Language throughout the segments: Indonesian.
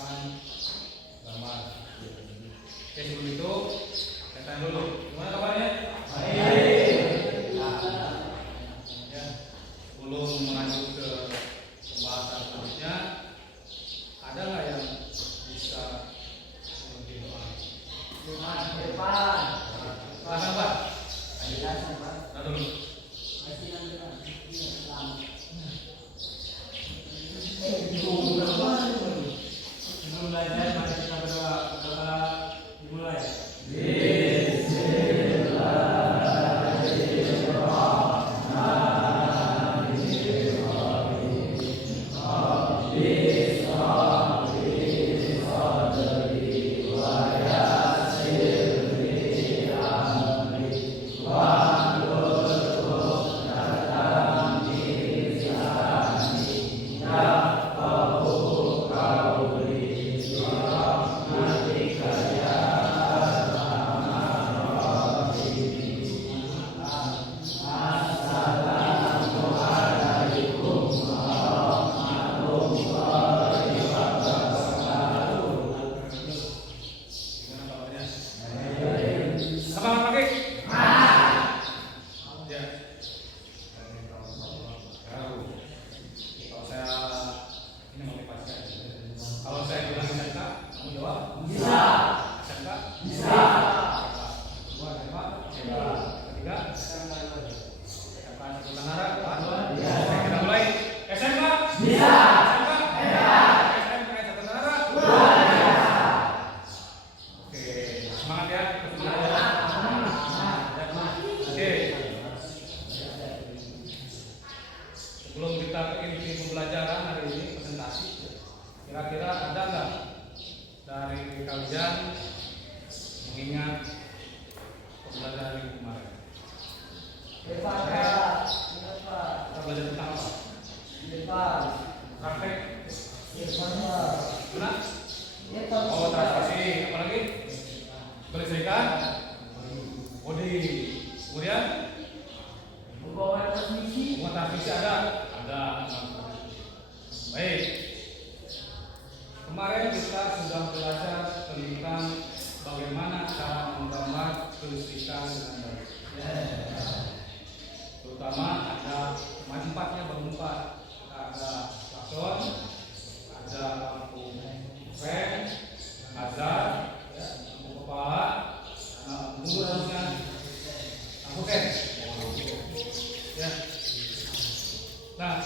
depan gambar. Oke, sebelum itu saya tanya dulu, gimana kabarnya? Baik. Ya, sebelum lanjut ke pembahasan selanjutnya, ada nggak yang bisa memberi doa? Depan. Silakan Pak. Nah, dulu. Sebelum belajar, mari kita berdoa. Berdoa dimulai. Sebelum kita ke inti pembelajaran hari ini, presentasi, kira-kira ada nggak dari kalian mengingat pembelajaran yang kemarin? Kita belajar tentang apa? Praktek. Benar? Oh, transaksi. Apa lagi? Kelistrikan. Bodi. Kemudian? Buat transmisi ada? Ada. Baik. Kemarin kita sudah belajar tentang bagaimana cara menggambar kelistrikan dengan baik. Terutama ada manfaatnya berempat. Ada klakson, ada lampu fan, hazard, lampu kepala, mundur harusnya, lampu fan. Ya. Nah,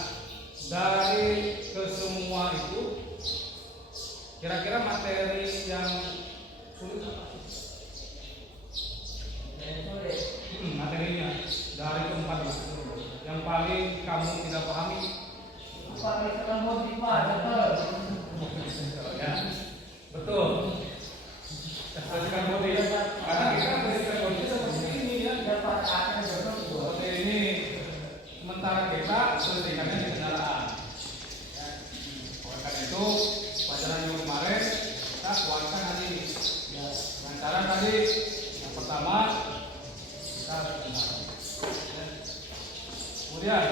dari kesemua itu, kira-kira materi yang sulit apa? Materinya dari keempat itu, yang paling kamu tidak pahami. Ya, betul. Kelistrikan bodi. Karena kita kelistrikan bodi seperti ini ya. Seperti ini. Sementara kita kelistrikannya di kendaraan. Ya. Oleh karena itu, pelajaran yang kemarin kita kuatkan hari ini. Dengan cara tadi, yang pertama kita kendaraan. Ya. Kemudian,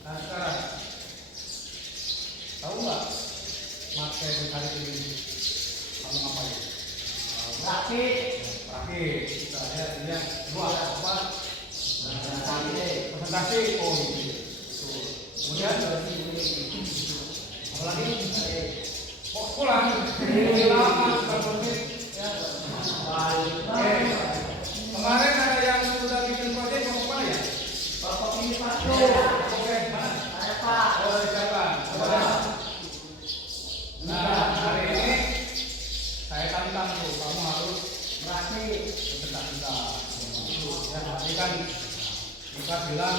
nah sekarang tahu nggak materi hari ini kamu ngapain? Praktik. Kita lihat dua apa? Presentasi. Oh ini. Kemudian apa lagi? Pulang. Lama seperti ya. Kemarin ada yang sudah bikin proyek mau kemana ya? Bapak ini Pak. Oke, mana? Saya Pak. Oh, siapa? Nah, hari ini saya tantang tuh, kamu harus praktik presentasi. Ya, tadi kan kita bilang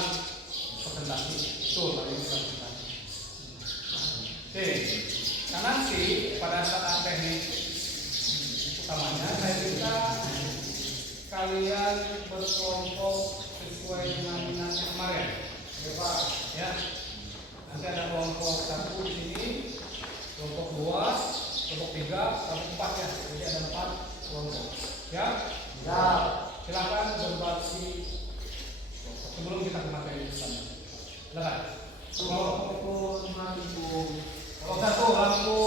presentasi itu tadi presentasi. Oke, nah nanti pada saat teknik utamanya saya minta kalian berkelompok sesuai dengan minatnya kemarin. Ya, nanti ada kelompok 1 di sini, kelompok 2, kelompok 3, kelompok 4 ya. Jadi ada 4 kelompok. Ya. Silakan berbagi sebelum kita ke materi sana. Silakan. Kelompok 1 lampu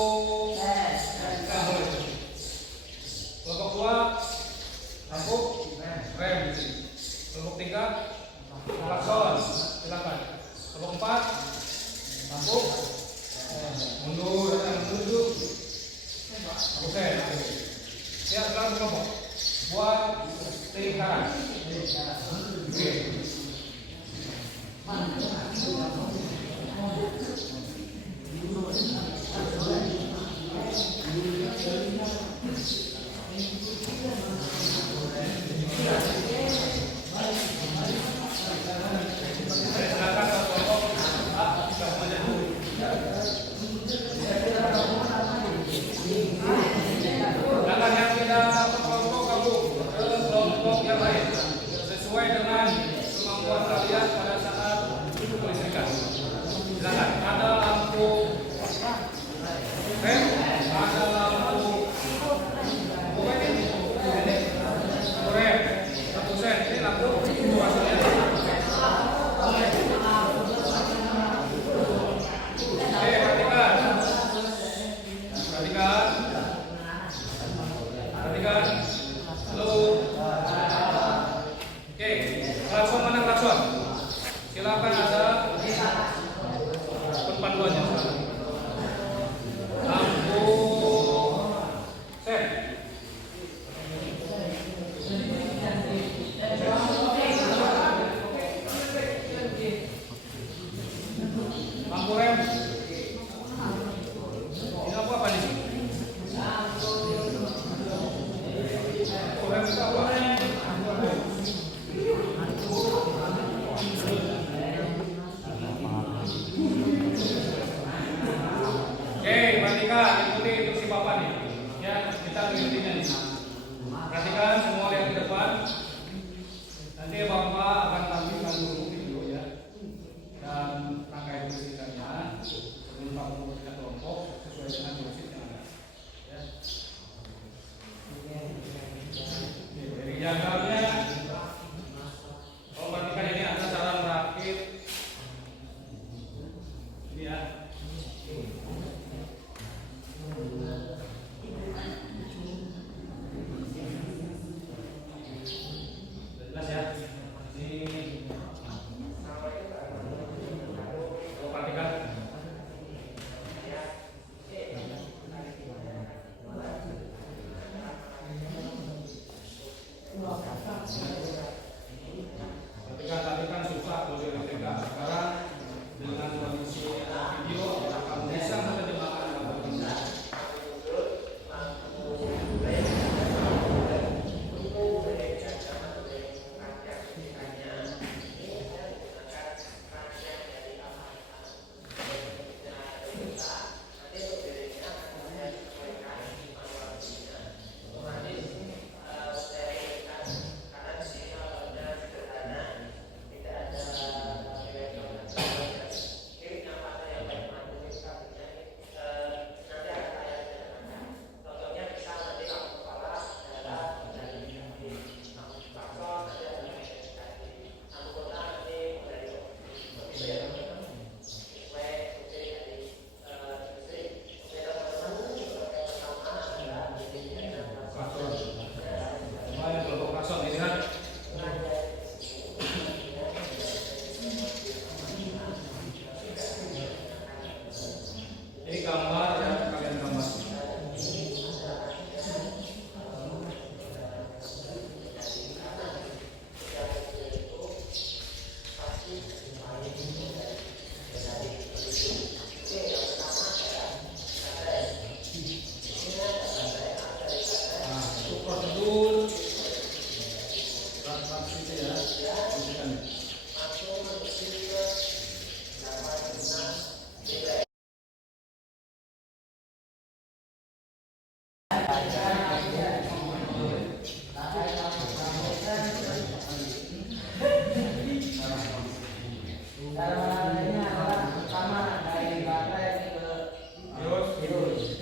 intinya nih. Perhatikan semua lihat ke depan. Nanti Bapak akan tampilkan dulu video ya. Dan rangkaian tulisannya sebelum Pak membuat kelompok sesuai dengan dosis yang ada. Ya. Dari diagramnya, kalau perhatikan ini ada cara merakit. Ini ya. Jelas ya. Ini kalau perhatikan. Perhatikan susah kalau dikerjakan sekarang dengan kondisi video kamu bisa menerjemahkan apa-apa. Ini gambar yang kalian gambar. Nah, untuk prosedur transaksi ya, perhatikan. Caranya adalah pertama dari baterai ke virus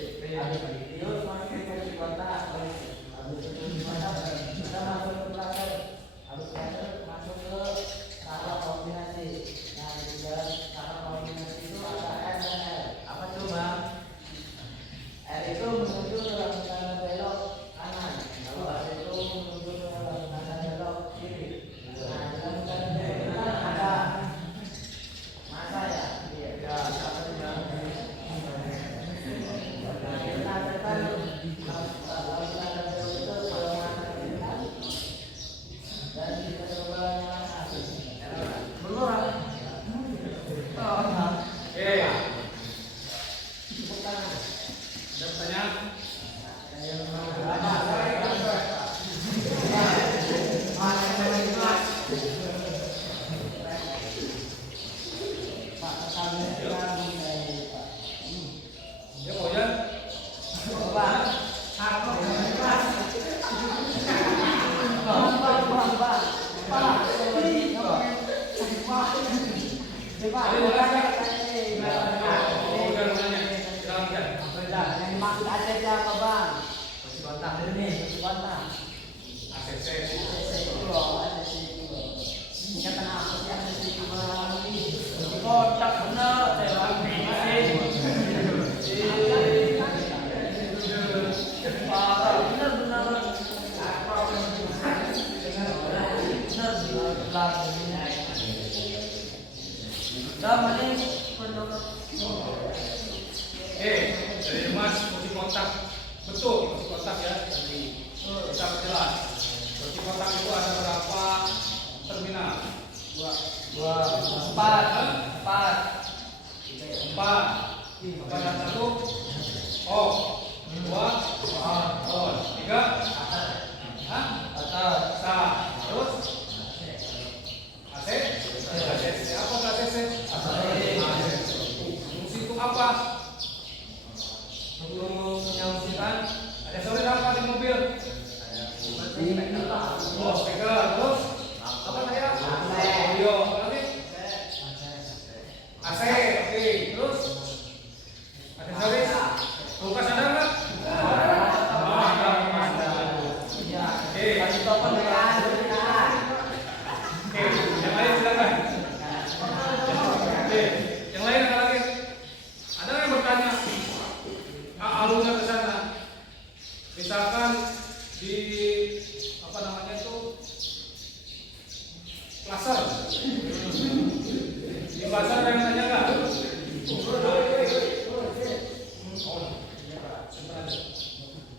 masuk ke kontak, habis itu kontak kita masuk ke plaster, habis plaster masuk ke tahap kombinasi. Nah di dalam tahap kombinasi itu ada R dan L. Apa tuh bang? R itu menuju ke kanan belok kanan, lalu R itu menuju ke kanan belok kiri. Nah dalam kanan belok kanan ada masa ya? Iya. Sama juga. Nah, kita akan lalu kita akan itu ke masa kita. Dan kita coba nyalakan. Belum. Oke. Tepuk tangan. Ada pertanyaan? Ya, Pak Ojan. Yang dimaksud ACC apa bang? Kontak dulu nih, kontak. ACC. ACC itu loh, ACC itu loh. Singkatan apa sih ACC itu bang? Kontak bener, Dari Mas kunci kontak betul kunci kontak ya tadi kita perjelas. Kunci kontak itu ada berapa terminal? Empat. Ada satu. Oh, dua. Oh, tiga. Sah. Terus AC. Apa AC? Fungsi itu apa? Untuk menyambungkan Aksesoris apa di mobil? Oh, speaker, terus apa tadi? Audio, apa lagi? AC, oke, terus aksesoris kulkas ada nggak? Ada. Oke, yang lain silakan. Oke, yang lain apa lagi? Ada yang bertanya? Alurnya ke sana. Misalkan di apa namanya itu Plaser. Di Plaser ada yang tanya nggak?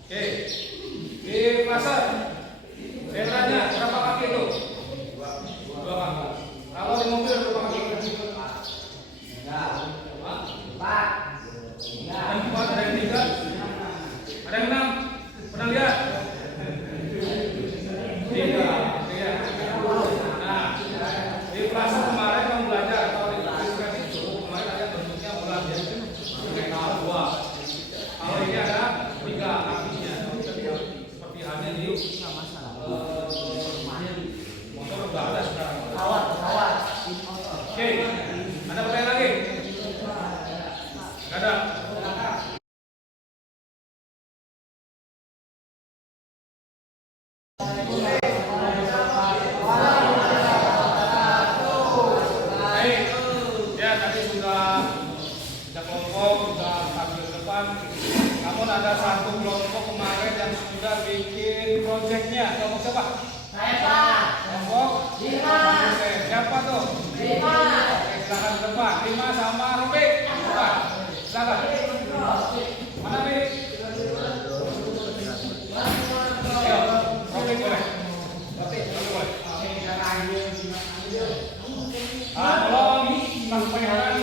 Oke, di Plaser lebarnya berapa kaki itu? 2 kaki. Kalau di mobil berapa kaki? Ada yang 4, ada yang 3, ada yang 6. Pernah lihat? 3. Nah, di Plaza kemarin kamu belajar atau di aplikasi itu kemarin ada bentuknya bulat ya. Ini 2. Kalau ini ada 3 kakinya. Seperti halnya di motor udah ada sekarang. Pesawat. Oke, ada pertanyaan lagi? Nggak ada. Baik, ya tadi sudah kelompok sudah tampil ke depan. Namun ada satu kelompok kemarin yang sudah bikin proyeknya. Kelompok siapa? Kelompok 5. Siapa tuh? 5. Silakan ke depan. 5 sama Robik. Depan. Silakan. Mana Bik? Ayo, Robik boleh. Robik boleh. Tolong sampaikan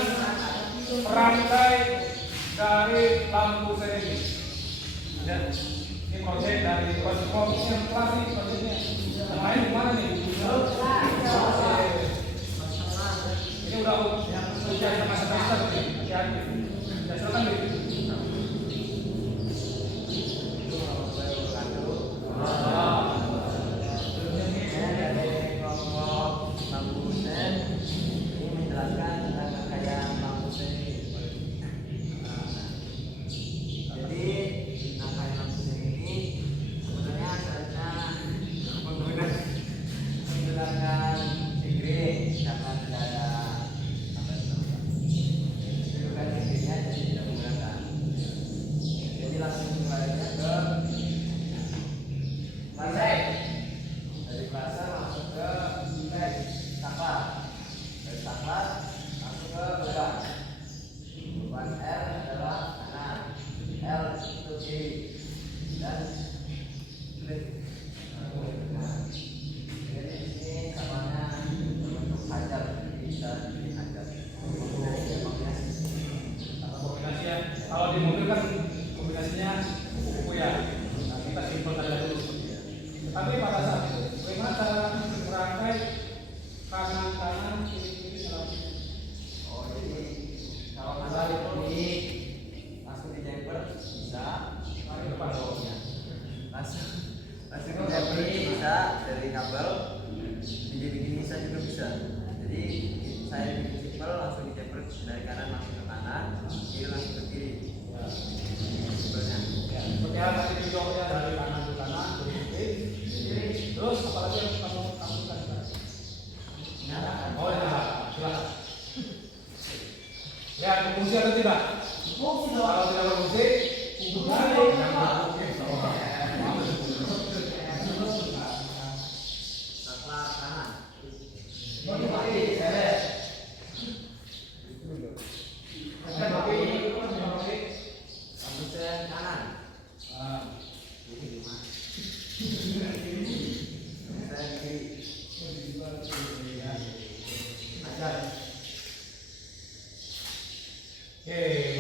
perantai dari lampu saya ini. Dan ini proyek dari komisi yang kelas nih proyeknya. Yang lain gimana nih? Ini udah sama semester nih. Ya silakan nih. Kalau di mobil kan kombinasinya buku ya. Nah, kita simpel saja dulu. Tapi pada saat itu, bagaimana cara merangkai kanan kiri dalam? Oh, jadi kalau masalah ini langsung di jumper bisa. Mari depan bawahnya. Langsung di jumper bisa dari kabel bikin bisa juga bisa. Jadi saya bikin simpel langsung di jumper dari kanan langsung ke kanan, kiri langsung ke kiri. Simpelnya. Ya, seperti hal tadi videonya dari kanan ke kanan, ke kiri. Terus apalagi yang kamu lakukan? Oh ya, silakan. Lihat berfungsi atau tidak? Kalau tidak berfungsi, Setelah kanan. Kanan. Saya kiri. Oke,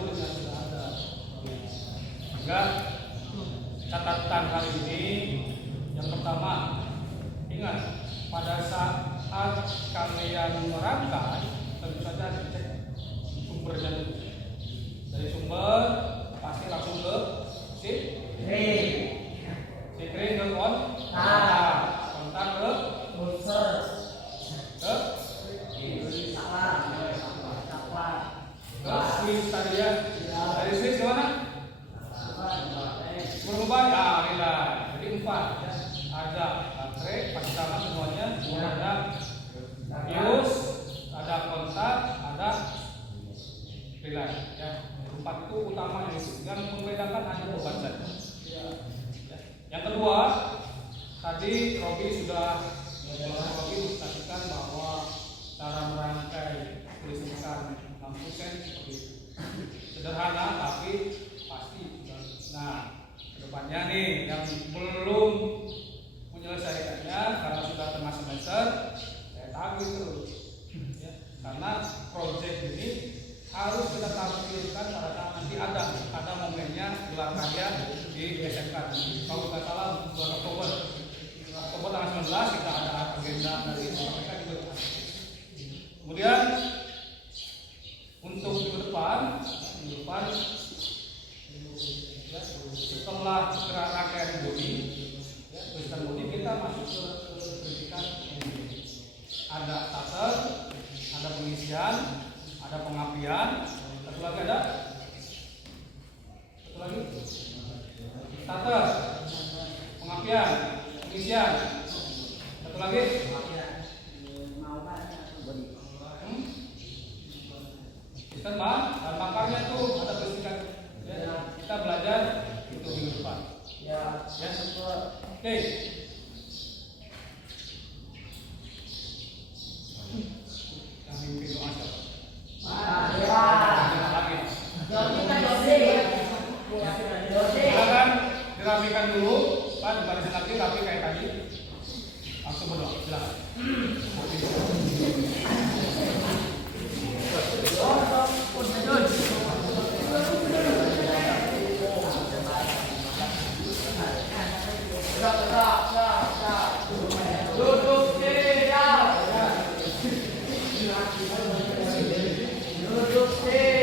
rutinnya sudah ada. Sehingga catatan hari ini yang pertama, ingat pada saat kalian merangkai tentu saja dicek sumbernya dulu. Dari sumber pasti langsung ke Sikring ke kontak ke Swiss tadi ya. Dari Swiss ke mana? Berubah ya, inilah. Jadi 4 ya. Ada baterai, pasti sama semuanya. Kemudian ada bios, ada kontak, ada relay ya. 4 itu utama yang membedakan hanya beban saja. Ya. Yang kedua, tadi Robi sudah mengatakan bahwa cara merangkai listrikkan lampu sen seperti itu. Sederhana tapi pasti. Nah, kedepannya nih yang belum menyelesaikannya karena sudah tengah semester, saya tagih terus. Ya, karena proyek ini harus kita tampilkan pada saat nanti ada momennya gelar karya di SMK. Kalau nggak salah bulan Oktober tanggal 19 kita ada agenda dari mereka juga. Kemudian untuk minggu depan setelah rangkaian bodi, tulisan bodi kita masuk ke pendidikan. Ada starter, ada pengisian, ada pengapian, satu lagi starter, pengapian, pengisian, satu lagi sistem dan makarnya tuh ada bisikan ya, kita belajar untuk minggu depan ya. Oke. Yang mimpi doa silakan dirapikan dulu Pak, dibarisin lagi rapi kayak tadi, langsung berdoa silakan. Duduk siap.